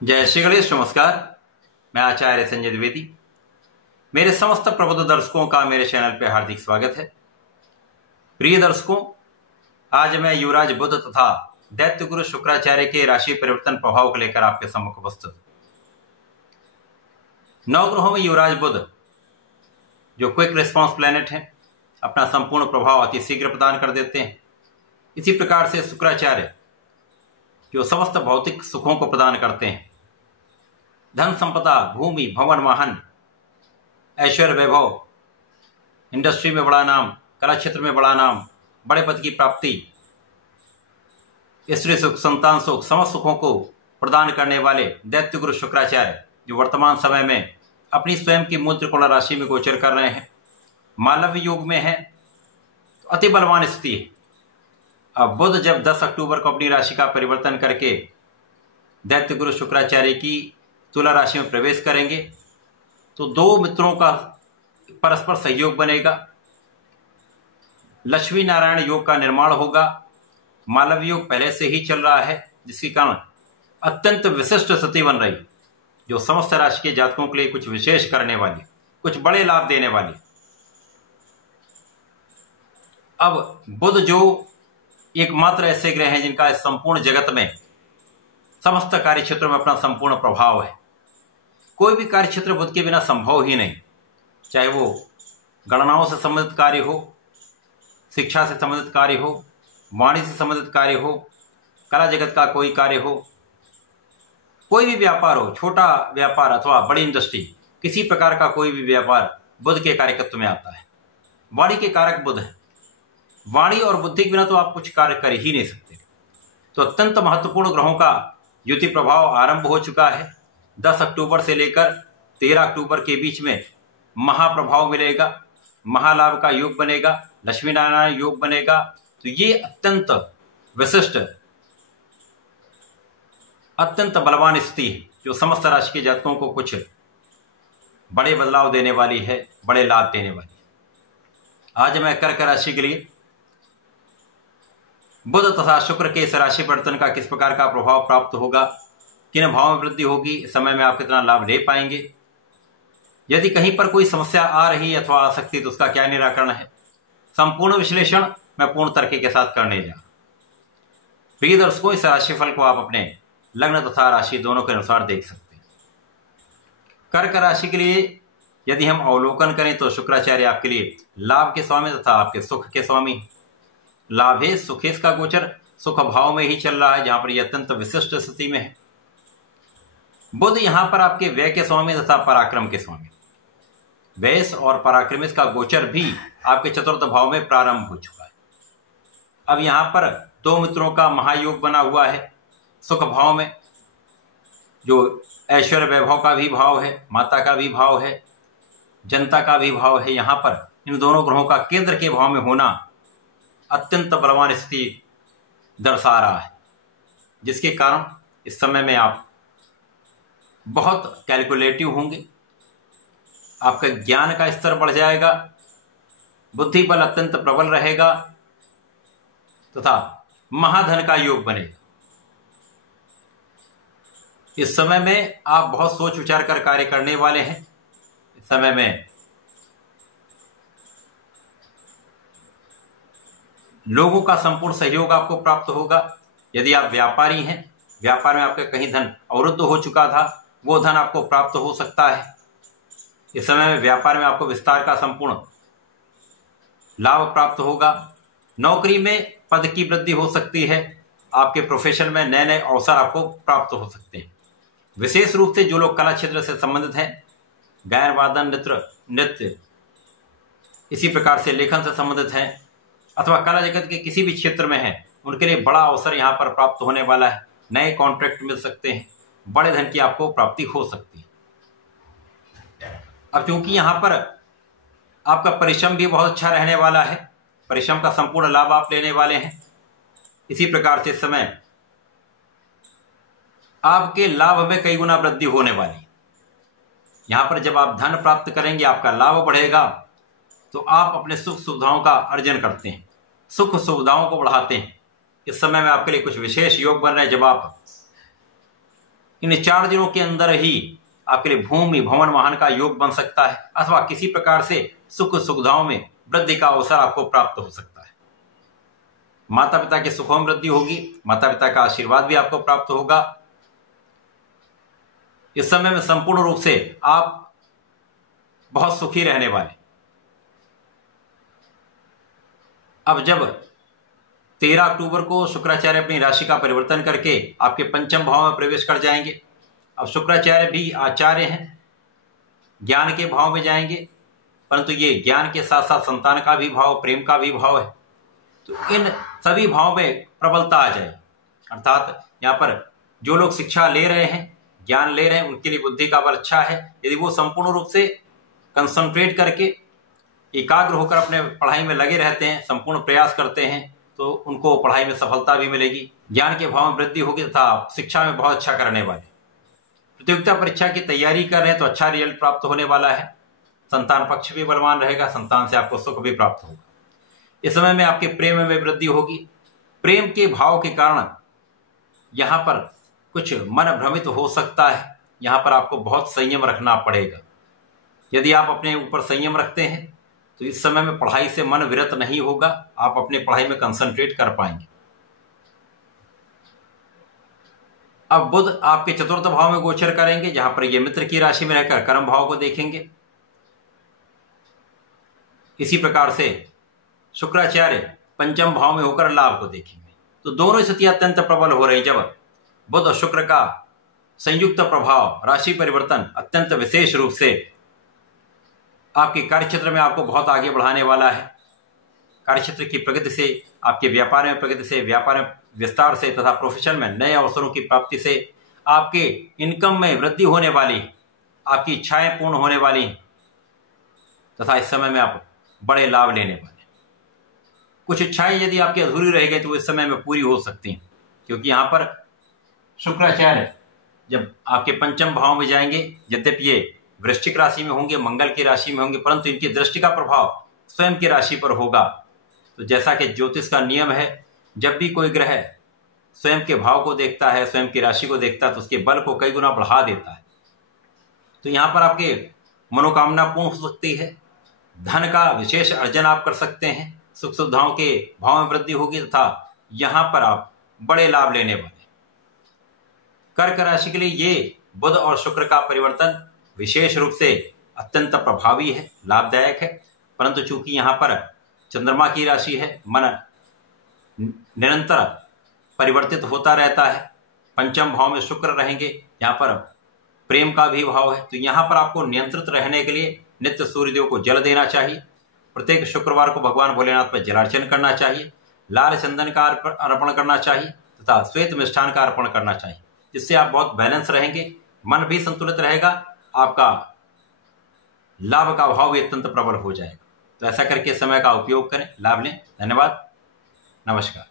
जय श्री गणेश। नमस्कार, मैं आचार्य संजय द्विवेदी। मेरे समस्त प्रबुद्ध दर्शकों का मेरे चैनल पर हार्दिक स्वागत है। प्रिय दर्शकों, आज मैं युवराज बुध तथा दैत्य गुरु शुक्राचार्य के राशि परिवर्तन प्रभाव को लेकर आपके सम्मुख उपस्थित। नवग्रहों में युवराज बुध जो क्विक रिस्पॉन्स प्लैनेट है, अपना संपूर्ण प्रभाव अति शीघ्र प्रदान कर देते हैं। इसी प्रकार से शुक्राचार्य जो समस्त भौतिक सुखों को प्रदान करते हैं, धन संपदा, भूमि, भवन, वाहन, ऐश्वर्य, वैभव, इंडस्ट्री में बड़ा नाम, कला क्षेत्र में बड़ा नाम, बड़े पद की प्राप्ति, स्त्री सुख, संतान सुख, समस्त सुखों को प्रदान करने वाले दैत्य गुरु शुक्राचार्य जो वर्तमान समय में अपनी स्वयं की मूल त्रिकोण राशि में गोचर कर रहे हैं, मालव्य योग में है, तो अति बलवान स्थिति है। अब बुध जब 10 अक्टूबर को अपनी राशि का परिवर्तन करके दैत्य गुरु शुक्राचार्य की तुला राशि में प्रवेश करेंगे तो दो मित्रों का परस्पर सहयोग बनेगा, लक्ष्मी नारायण योग का निर्माण होगा। मालव्य योग पहले से ही चल रहा है, जिसके कारण अत्यंत विशिष्ट स्थिति बन रही, जो समस्त राशि के जातकों के लिए कुछ विशेष करने वाली, कुछ बड़े लाभ देने वाली। अब बुध जो एकमात्र ऐसे ग्रह हैं जिनका इस संपूर्ण जगत में समस्त कार्य क्षेत्रों में अपना संपूर्ण प्रभाव है। कोई भी कार्य क्षेत्र बुध के बिना संभव ही नहीं, चाहे वो गणनाओं से संबंधित कार्य हो, शिक्षा से संबंधित कार्य हो, वाणी से संबंधित कार्य हो, कला जगत का कोई कार्य हो, कोई भी व्यापार हो, छोटा व्यापार अथवा बड़ी इंडस्ट्री, किसी प्रकार का कोई भी व्यापार बुध के कार्यकत्व में आता है। वाणी के कारक बुध है। वाणी और बुद्धि के बिना तो आप कुछ कार्य कर ही नहीं सकते। तो अत्यंत महत्वपूर्ण ग्रहों का युति प्रभाव आरंभ हो चुका है। 10 अक्टूबर से लेकर 13 अक्टूबर के बीच में महाप्रभाव मिलेगा, महालाभ का योग बनेगा, लक्ष्मी नारायण योग बनेगा। तो ये अत्यंत विशिष्ट, अत्यंत बलवान स्थिति है जो समस्त राशि के जातकों को कुछ बड़े बदलाव देने वाली है, बड़े लाभ देने वाली है। आज मैं कर्क राशि के लिए बुध तथा शुक्र के इस राशि परिवर्तन का किस प्रकार का प्रभाव प्राप्त होगा, किन भाव में वृद्धि होगी, इस समय में आप कितना लाभ ले पाएंगे, यदि कहीं पर कोई समस्या आ रही अथवा आ सकती तो उसका क्या निराकरण है, संपूर्ण विश्लेषण मैं पूर्ण तर्क के साथ करने जा रहा हूं। प्रिय दर्शकों, इस राशिफल को आप अपने लग्न तथा राशि दोनों के अनुसार देख सकते हैं। कर्क राशि के लिए यदि हम अवलोकन करें तो शुक्राचार्य आपके लिए लाभ के स्वामी तथा आपके सुख के स्वामी। लाभेश सुखेश का गोचर सुख भाव में ही चल रहा है, जहां पर यह अत्यंत विशिष्ट स्थिति में है। बुध यहां पर आपके व्यय के स्वामी तथा पराक्रम के स्वामी। व्यय और पराक्रमिस का गोचर भी आपके चतुर्थ भाव में प्रारंभ हो चुका है। अब यहां पर दो मित्रों का महायोग बना हुआ है सुख भाव में, जो ऐश्वर्य वैभव का भी भाव है, माता का भी भाव है, जनता का भी भाव है। यहां पर इन दोनों ग्रहों का केंद्र के भाव में होना अत्यंत बलवान स्थिति दर्शा रहा है, जिसके कारण इस समय में आप बहुत कैलकुलेटिव होंगे, आपका ज्ञान का स्तर बढ़ जाएगा, बुद्धि बल अत्यंत प्रबल रहेगा तथा महाधन का योग बनेगा। इस समय में आप बहुत सोच विचार कर कार्य करने वाले हैं। इस समय में लोगों का संपूर्ण सहयोग आपको प्राप्त होगा। यदि आप व्यापारी हैं, व्यापार में आपका कहीं धन अवरुद्ध हो चुका था, वो धन आपको प्राप्त हो सकता है। इस समय में व्यापार में आपको विस्तार का संपूर्ण लाभ प्राप्त होगा। नौकरी में पद की वृद्धि हो सकती है। आपके प्रोफेशन में नए नए अवसर आपको प्राप्त हो सकते हैं। विशेष रूप से जो लोग कला क्षेत्र से संबंधित हैं, गायन वादन, नृत्य, इसी प्रकार से लेखन से संबंधित हैं अथवा कला जगत के किसी भी क्षेत्र में हैं, उनके लिए बड़ा अवसर यहाँ पर प्राप्त होने वाला है। नए कॉन्ट्रैक्ट मिल सकते हैं, बड़े धन की आपको प्राप्ति हो सकती है। अब क्योंकि यहाँ पर आपका परिश्रम भी बहुत अच्छा रहने वाला है, परिश्रम का संपूर्ण लाभ आप लेने वाले हैं। इसी प्रकार से इस समय आपके लाभ में कई गुना वृद्धि होने वाली। यहाँ पर जब आप धन प्राप्त करेंगे, आपका लाभ बढ़ेगा, तो आप अपने सुख सुविधाओं का अर्जन करते हैं, सुख सुविधाओं को बढ़ाते हैं। इस समय में आपके लिए कुछ विशेष योग बन रहे हैं। जब आप इन 4 दिनों के अंदर ही आपके लिए भूमि भवन वाहन का योग बन सकता है, अथवा किसी प्रकार से सुख सुविधाओं में वृद्धि का अवसर आपको प्राप्त हो सकता है। माता पिता के सुखों में वृद्धि होगी, माता पिता का आशीर्वाद भी आपको प्राप्त होगा। इस समय में संपूर्ण रूप से आप बहुत सुखी रहने वाले। अब जब 13 अक्टूबर को शुक्राचार्य अपनी राशि का परिवर्तन करके आपके पंचम भाव में प्रवेश कर जाएंगे। अब शुक्राचार्य भी आचार्य हैं, ज्ञान के भाव में जाएंगे, परंतु ये ज्ञान के साथ साथ संतान का भी भाव, प्रेम का भी भाव है। तो इन सभी भाव में प्रबलता आ जाए, अर्थात यहाँ पर जो लोग शिक्षा ले रहे हैं, ज्ञान ले रहे हैं, उनके लिए बुद्धि का बल अच्छा है। यदि वो संपूर्ण रूप से कंसंट्रेट करके एकाग्र होकर अपने पढ़ाई में लगे रहते हैं, संपूर्ण प्रयास करते हैं, तो उनको पढ़ाई में सफलता भी मिलेगी, ज्ञान के भाव में वृद्धि होगी तथा शिक्षा में बहुत अच्छा करने वाले। प्रतियोगिता परीक्षा की तैयारी कर रहे हैं तो अच्छा रिजल्ट प्राप्त होने वाला है। संतान पक्ष भी बलवान रहेगा, संतान से आपको सुख भी प्राप्त होगा। इस समय में आपके प्रेम में वृद्धि होगी। प्रेम के भाव के कारण यहाँ पर कुछ मन भ्रमित हो सकता है, यहाँ पर आपको बहुत संयम रखना पड़ेगा। यदि आप अपने ऊपर संयम रखते हैं तो इस समय में पढ़ाई से मन विरत नहीं होगा, आप अपने पढ़ाई में कंसंट्रेट कर पाएंगे। अब बुध आपके चतुर्थ भाव में गोचर करेंगे, जहां पर ये मित्र की राशि में रहकर कर्म भाव को देखेंगे। इसी प्रकार से शुक्राचार्य पंचम भाव में होकर लाभ को देखेंगे। तो दोनों स्थितियां अत्यंत प्रबल हो रही। जब बुध और शुक्र का संयुक्त प्रभाव, राशि परिवर्तन अत्यंत विशेष रूप से आपके कार्यक्षेत्र में आपको बहुत आगे बढ़ाने वाला है। कार्यक्षेत्र की प्रगति से, आपके व्यापार में प्रगति से, व्यापार में विस्तार से तथा प्रोफेशन में नए अवसरों की प्राप्ति से आपके इनकम में वृद्धि होने वाली, आपकी इच्छाएं पूर्ण होने वाली तथा इस समय में आप बड़े लाभ लेने वाले। कुछ इच्छाएं यदि आपकी अधूरी रह गई तो इस समय में पूरी हो सकती हैं, क्योंकि यहाँ पर शुक्राचार्य जब आपके पंचम भाव में जाएंगे, यद्यपि ये वृश्चिक राशि में होंगे, मंगल की राशि में होंगे, परंतु इनकी दृष्टि का प्रभाव स्वयं की राशि पर होगा। तो जैसा कि ज्योतिष का नियम है, जब भी कोई ग्रह स्वयं के भाव को देखता है, स्वयं की राशि को देखता है, तो उसके बल को कई गुना बढ़ा देता है। तो यहाँ पर आपके मनोकामना पूर्ण हो सकती है, धन का विशेष अर्जन आप कर सकते हैं, सुख सुविधाओं के भाव में वृद्धि होगी तथा यहाँ पर आप बड़े लाभ लेने वाले। कर्क राशि के लिए ये बुध और शुक्र का परिवर्तन विशेष रूप से अत्यंत प्रभावी है, लाभदायक है, परंतु चूंकि यहाँ पर चंद्रमा की राशि है, मन निरंतर परिवर्तित होता रहता है। पंचम भाव में शुक्र रहेंगे, यहाँ पर प्रेम का भी भाव है, तो यहाँ पर आपको नियंत्रित रहने के लिए नित्य सूर्यदेव को जल देना चाहिए। प्रत्येक शुक्रवार को भगवान भोलेनाथ पर जलार्चन करना चाहिए, लाल चंदन का अर्पण करना चाहिए तथा श्वेत मिष्ठान का अर्पण करना चाहिए, जिससे आप बहुत बैलेंस रहेंगे, मन भी संतुलित रहेगा, आपका लाभ का भाव भी अत्यंत प्रबल हो जाएगा। तो ऐसा करके समय का उपयोग करें, लाभ लें। धन्यवाद, नमस्कार।